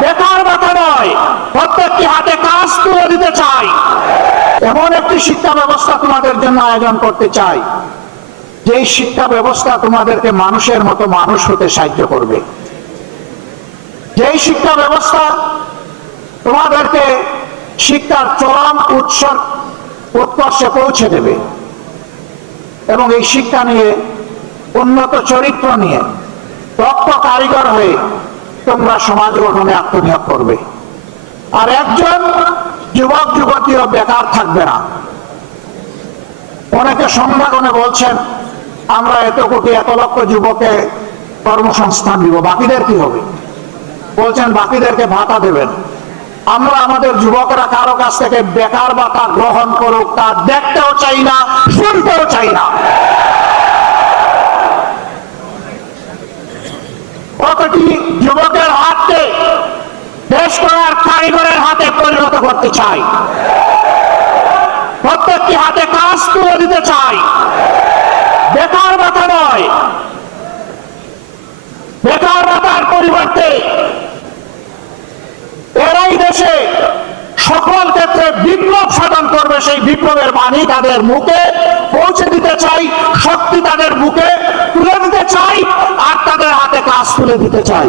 বেকার ভাতা নয়, প্রত্যেকটি হাতে কাজ তুলে দিতে চাই। এমন একটি শিক্ষা ব্যবস্থা তোমাদের জন্য আয়োজন করতে চাই, যেই শিক্ষা ব্যবস্থা তোমাদেরকে মানুষের মতো মানুষ হতে সাহায্য করবে, যেই শিক্ষা ব্যবস্থা তোমাদেরকে শিক্ষার চরম উৎকর্ষে পৌঁছে দেবে, এবং এই শিক্ষা নিয়ে উন্নত চরিত্র নিয়ে দক্ষ কারিগর হয়ে তোমরা সমাজ গঠনে আত্মনিয়োগ করবে। আর একজন যুবক যুবতীও বেকার থাকবে না। অনেকে সংবাদে বলছেন আমরা এত লক্ষ যুবককে কর্মসংস্থান দিব, বাকিদের কি হবে? বলছেন বাকিদেরকে ভাতা দেবেন। আমরা আমাদের যুবকরা কারো কাছ থেকে বেকার ভাতা গ্রহণ করুক তা দেখতেও চাই না, শুনতেও চাই না। প্রতিটি যুবকের হাতকে দেশ গড়ার কারিগরের হাতে পরিণত করতে চাই, প্রত্যেকটি হাতে কাজ তুলে দিতে চাই। বেকার ভাতা নয়, বেকার ভাতার পরিবর্তে এরাই দেশে সকল ক্ষেত্রে বিপ্লব সাধন করবে, সেই বিপ্লবের বাণী তাদের মুখে পৌঁছে দিতে চাই, শক্তি তাদের মুখে তুলে দিতে চাই, আর তাদের হাতে কাজ তুলে দিতে চাই।